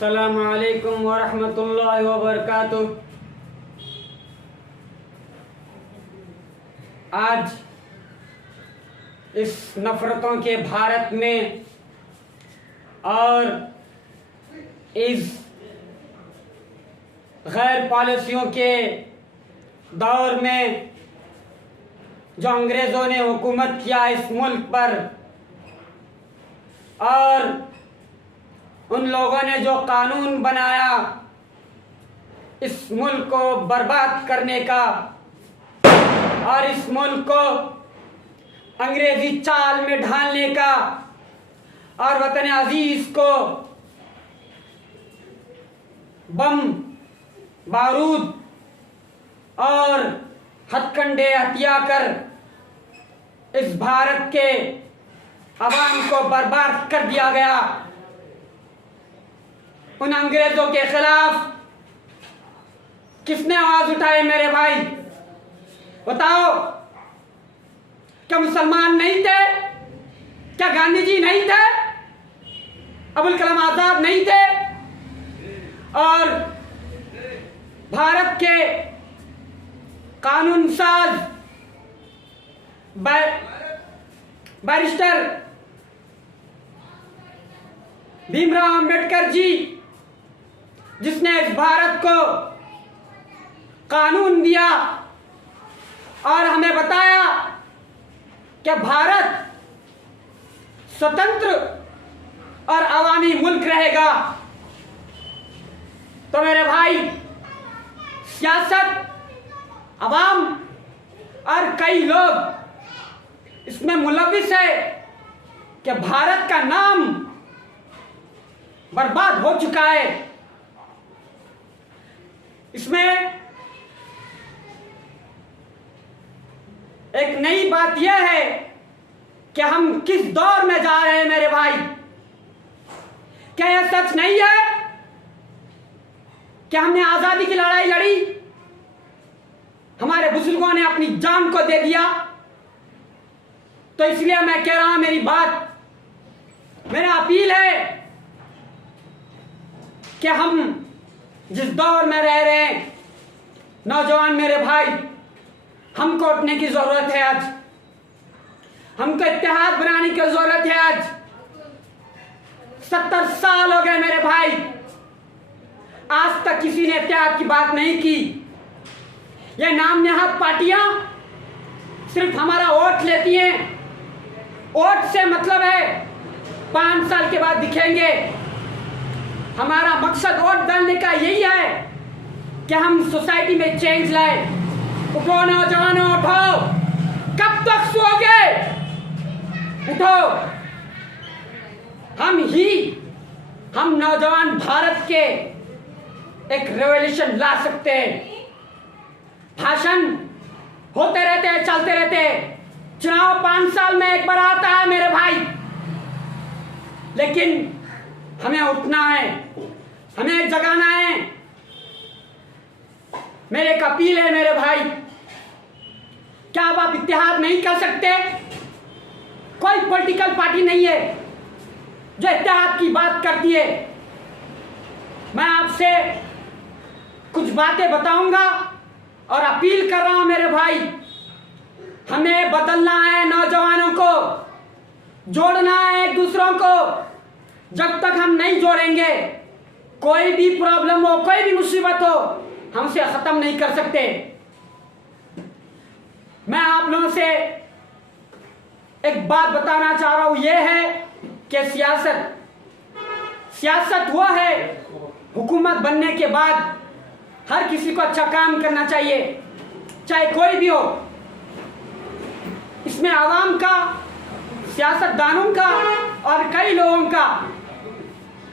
अस्सलामु अलैकुम वरहमतुल्लाहि वबरकातुह। आज इस नफ़रतों के भारत में और इस गैर पॉलिसियों के दौर में जो अंग्रेज़ों ने हुकूमत किया इस मुल्क पर और उन लोगों ने जो कानून बनाया इस मुल्क को बर्बाद करने का और इस मुल्क को अंग्रेजी चाल में ढालने का और वतन अजीज को बम बारूद और हथकंडे हथिया कर इस भारत के अवाम को बर्बाद कर दिया गया। उन अंग्रेजों के खिलाफ किसने आवाज उठाई मेरे भाई? बताओ, क्या मुसलमान नहीं थे? क्या गांधी जी नहीं थे? अबुल कलाम आजाद नहीं थे? और भारत के कानून साज बैरिस्टर भीमराव अंबेडकर जी, जिसने इस भारत को कानून दिया और हमें बताया कि भारत स्वतंत्र और अवामी मुल्क रहेगा, तो मेरे भाई सियासत, अवाम और कई लोग इसमें मुलविस है कि भारत का नाम बर्बाद हो चुका है। इसमें एक नई बात यह है कि हम किस दौर में जा रहे हैं मेरे भाई। क्या यह सच नहीं है कि हमने आजादी की लड़ाई लड़ी, हमारे बुजुर्गों ने अपनी जान को दे दिया? तो इसलिए मैं कह रहा हूं, मेरा अपील है कि हम जिस दौर में रह रहे हैं, नौजवान मेरे भाई, हमको उठने की जरूरत है। आज हमको इत्तेहाद बनाने की जरूरत है। आज 70 साल हो गए मेरे भाई, आज तक किसी ने इत्तेहाद की बात नहीं की। ये नाम नेहाद पार्टियां सिर्फ हमारा वोट लेती हैं। वोट से मतलब है 5 साल के बाद दिखेंगे। हमारा मकसद वोट डालने का यही है कि हम सोसाइटी में चेंज लाए। उठो नौजवानों, उठो, कब तक सोओगे? उठो। हम नौजवान भारत के एक रेवोल्यूशन ला सकते हैं। भाषण होते रहते हैं, चलते रहते हैं। चुनाव 5 साल में एक बार आता है मेरे भाई, लेकिन हमें उठना है, हमें जगाना है। मेरे एक अपील है मेरे भाई, क्या अब आप इत्तेहाद नहीं कर सकते? कोई पॉलिटिकल पार्टी नहीं है जो इत्तेहाद की बात करती है। मैं आपसे कुछ बातें बताऊंगा और अपील कर रहा हूं मेरे भाई, हमें बदलना है, नौजवानों को जोड़ना है, एक दूसरों को। जब तक हम नहीं जोड़ेंगे, कोई भी प्रॉब्लम हो, कोई भी मुसीबत हो, हम उसे खत्म नहीं कर सकते। मैं आप लोगों से एक बात बताना चाह रहा हूं, यह है कि सियासत वो है, हुकूमत बनने के बाद हर किसी को अच्छा काम करना चाहिए, चाहे कोई भी हो। इसमें आवाम का, सियासतदानों का और कई लोगों का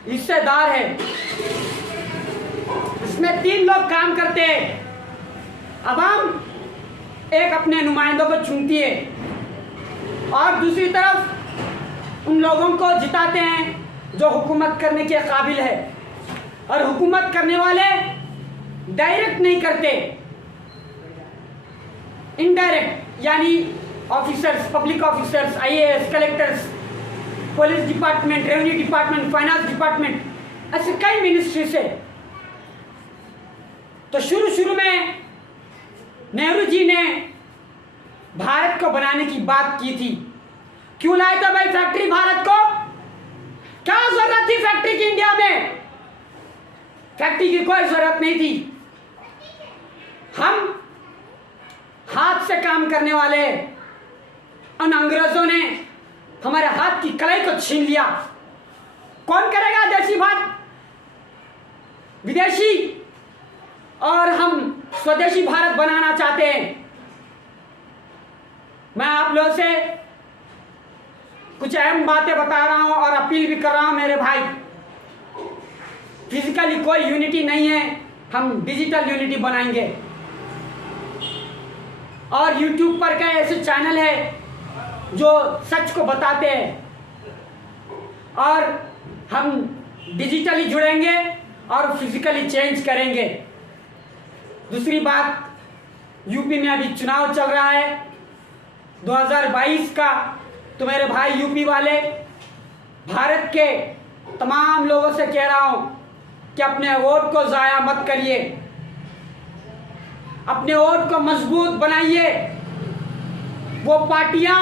हिस्सेदार है। इसमें 3 लोग काम करते हैं। अवाम एक अपने नुमाइंदों को चुनती है और दूसरी तरफ उन लोगों को जिताते हैं जो हुकूमत करने के काबिल है। और हुकूमत करने वाले डायरेक्ट नहीं करते, इनडायरेक्ट, यानी officers, public officers, IAS, collectors, police department, revenue department, finance department, ऐसे कई मिनिस्ट्री से। तो शुरू में नेहरू जी ने भारत को बनाने की बात की थी। क्यों लाए थे भाई फैक्ट्री भारत को? क्या जरूरत थी फैक्ट्री की इंडिया में? फैक्ट्री की कोई जरूरत नहीं थी। हम हाथ से काम करने वाले उन अंग्रेजों ने हमारे हाथ की कलाई को छीन लिया। कौन करेगा देसी भारत? विदेशी। और हम स्वदेशी भारत बनाना चाहते हैं। मैं आप लोगों से कुछ अहम बातें बता रहा हूं और अपील भी कर रहा हूं मेरे भाई। फिजिकली कोई यूनिटी नहीं है, हम डिजिटल यूनिटी बनाएंगे। और यूट्यूब पर कई ऐसे चैनल है जो सच को बताते हैं, और हम डिजिटली जुड़ेंगे और फिजिकली चेंज करेंगे। दूसरी बात, यूपी में अभी चुनाव चल रहा है 2022 का। तो मेरे भाई यूपी वाले, भारत के तमाम लोगों से कह रहा हूं कि अपने वोट को जाया मत करिए, अपने वोट को मजबूत बनाइए। वो पार्टियां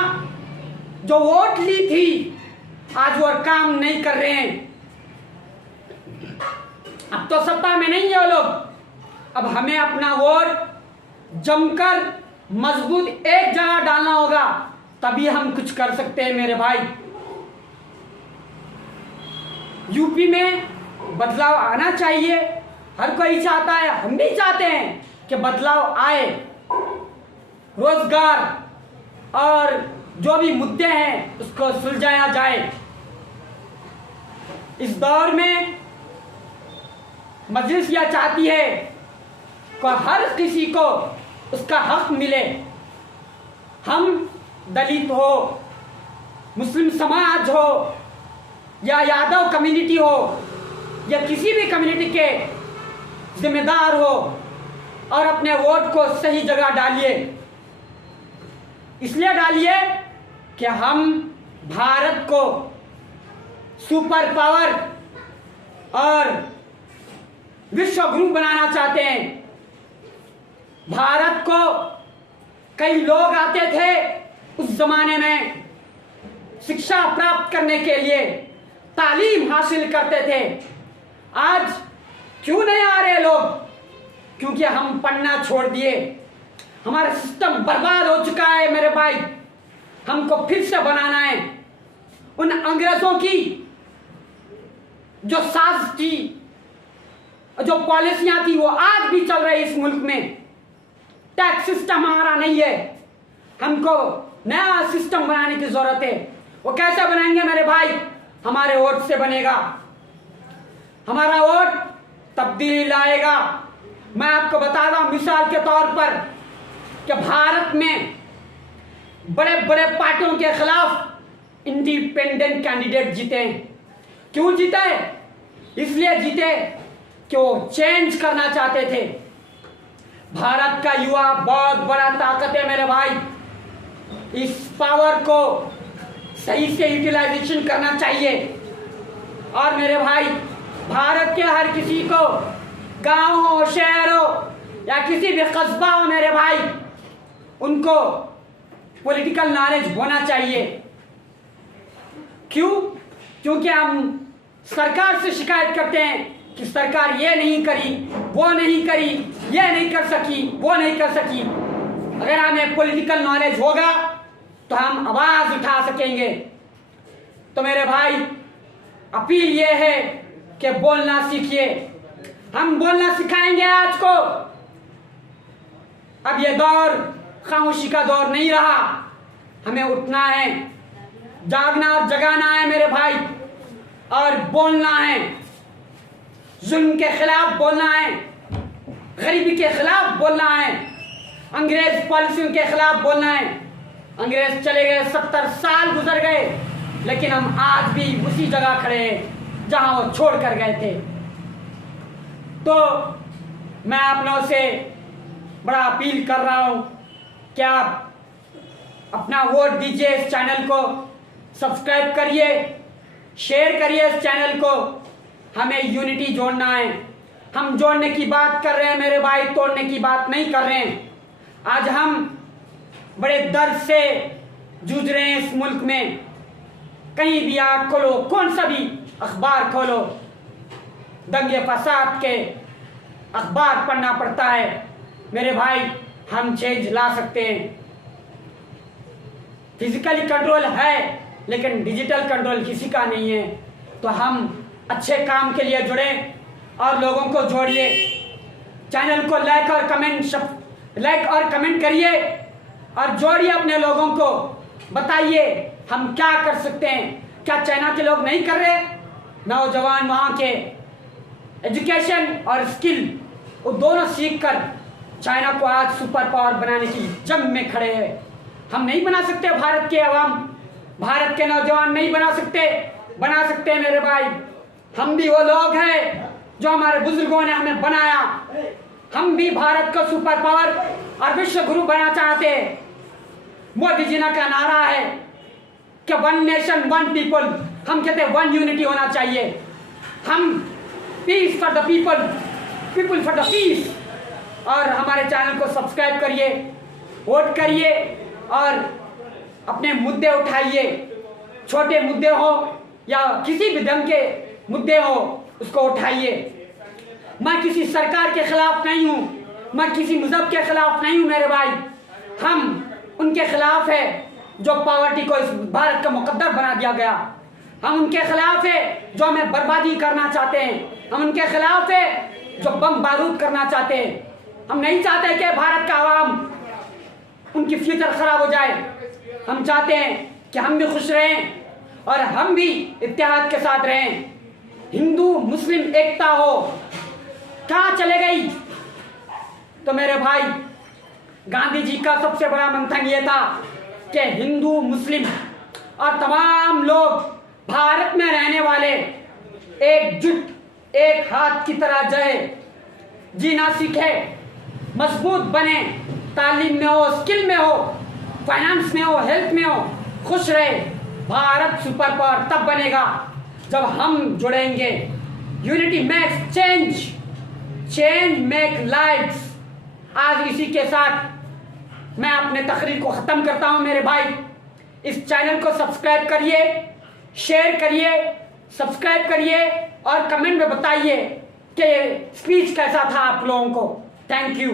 जो वोट ली थी आज वो काम नहीं कर रहे हैं। अब तो सत्ता में नहीं है वो लोग। अब हमें अपना वोट जमकर मजबूत एक जगह डालना होगा, तभी हम कुछ कर सकते हैं मेरे भाई। यूपी में बदलाव आना चाहिए, हर कोई चाहता है, हम भी चाहते हैं कि बदलाव आए। रोजगार और जो भी मुद्दे हैं उसको सुलझाया जाए। इस दौर में मजलिस यह चाहती है कि हर किसी को उसका हक मिले। हम दलित हो, मुस्लिम समाज हो, या यादव कम्युनिटी हो, या किसी भी कम्युनिटी के जिम्मेदार हो, और अपने वोट को सही जगह डालिए। इसलिए डालिए कि हम भारत को सुपर पावर और विश्व गुरु बनाना चाहते हैं। भारत को कई लोग आते थे उस जमाने में शिक्षा प्राप्त करने के लिए, तालीम हासिल करते थे। आज क्यों नहीं आ रहे लोग? क्योंकि हम पढ़ना छोड़ दिए। हमारा सिस्टम बर्बाद हो चुका है मेरे भाई। हमको फिर से बनाना है। उन अंग्रेजों की जो साज थी, जो पॉलिसियां थी, वो आज भी चल रही इस मुल्क में। टैक्स सिस्टम हमारा नहीं है, हमको नया सिस्टम बनाने की जरूरत है। वो कैसे बनाएंगे मेरे भाई? हमारे वोट से बनेगा। हमारा वोट तब्दीली लाएगा। मैं आपको बता रहा हूं मिसाल के तौर पर कि भारत में बड़े बड़े पार्टियों के खिलाफ इंडिपेंडेंट कैंडिडेट जीते। क्यों जीते? इसलिए जीते कि वो चेंज करना चाहते थे। भारत का युवा बहुत बड़ा ताकत है मेरे भाई। इस पावर को सही से यूटिलाइजेशन करना चाहिए। और मेरे भाई, भारत के हर किसी को, गांव हो, शहर हो, या किसी भी कस्बा हो मेरे भाई, उनको पॉलिटिकल नॉलेज होना चाहिए। क्यों? क्योंकि हम सरकार से शिकायत करते हैं कि सरकार ये नहीं करी, वो नहीं करी, ये नहीं कर सकी, वो नहीं कर सकी। अगर हमें पॉलिटिकल नॉलेज होगा तो हम आवाज उठा सकेंगे। तो मेरे भाई, अपील ये है कि बोलना सीखिए। हम बोलना सिखाएंगे आज को। अब ये दौर खामोशी का दौर नहीं रहा। हमें उठना है, जागना और जगाना है मेरे भाई, और बोलना है। जुल्म के खिलाफ बोलना है, गरीबी के खिलाफ बोलना है, अंग्रेज पॉलिसियों के खिलाफ बोलना है। अंग्रेज चले गए, 70 साल गुजर गए, लेकिन हम आज भी उसी जगह खड़े हैं जहां वो छोड़ कर गए थे। तो मैं आप लोगों से बड़ा अपील कर रहा हूं कि आप अपना वोट दीजिए। इस चैनल को सब्सक्राइब करिए, शेयर करिए इस चैनल को। हमें यूनिटी जोड़ना है। हम जोड़ने की बात कर रहे हैं मेरे भाई, तोड़ने की बात नहीं कर रहे हैं। आज हम बड़े दर्द से जूझ रहे हैं इस मुल्क में। कहीं भी आग खोलो, कौन सा भी अखबार खोलो, दंगे फसाद के अखबार पढ़ना पड़ता है। मेरे भाई, हम चेंज ला सकते हैं। फिजिकली कंट्रोल है लेकिन डिजिटल कंट्रोल किसी का नहीं है। तो हम अच्छे काम के लिए जुड़े और लोगों को जोड़िए। चैनल को लाइक और कमेंट करिए और जोड़िए अपने लोगों को। बताइए हम क्या कर सकते हैं। क्या चाइना के लोग नहीं कर रहे? नौजवान वहाँ के एजुकेशन और स्किल वो दोनों सीखकर चाइना को आज सुपर पावर बनाने की जंग में खड़े हैं। हम नहीं बना सकते? भारत के अवाम, भारत के नौजवान नहीं बना सकते? बना सकते हैं मेरे भाई। हम भी वो लोग हैं जो हमारे बुजुर्गों ने हमें बनाया। हम भी भारत को सुपर पावर और विश्व गुरु बनाना चाहते हैं। मोदी जी का नारा है कि 1 नेशन 1 पीपल। हम कहते हैं 1 यूनिटी होना चाहिए। हम peace for the people, people for the peace. और हमारे चैनल को सब्सक्राइब करिए, वोट करिए और अपने मुद्दे उठाइए। छोटे मुद्दे हो या किसी भी ढंग के मुद्दे हो, उसको उठाइए। मैं किसी सरकार के खिलाफ नहीं हूं, मैं किसी मजहब के खिलाफ नहीं हूं मेरे भाई। हम उनके खिलाफ है जो पावर्टी को इस भारत का मुकद्दर बना दिया गया। हम उनके खिलाफ है जो हमें बर्बादी करना चाहते हैं। हम उनके खिलाफ है जो बम बारूद करना चाहते हैं। हम नहीं चाहते कि भारत का आवाम उनकी फ्यूचर खराब हो जाए। हम चाहते हैं कि हम भी खुश रहें और हम भी इत्तेहाद के साथ रहें। हिंदू मुस्लिम एकता हो। कहाँ चले गई? तो मेरे भाई, गांधी जी का सबसे बड़ा मंथन ये था कि हिंदू मुस्लिम और तमाम लोग भारत में रहने वाले एकजुट एक हाथ की तरह जय जीना सीखे, मजबूत बने, तालीम में हो, स्किल में हो, फाइनेंस में हो, हेल्थ में हो, खुश रहे। भारत सुपर पावर तब बनेगा जब हम जुड़ेंगे। Unity makes change, change make lifes. आज इसी के साथ मैं अपने तकरीर को ख़त्म करता हूं मेरे भाई। इस चैनल को सब्सक्राइब करिए, शेयर करिए, सब्सक्राइब करिए और कमेंट में बताइए कि स्पीच कैसा था आप लोगों को। Thank you.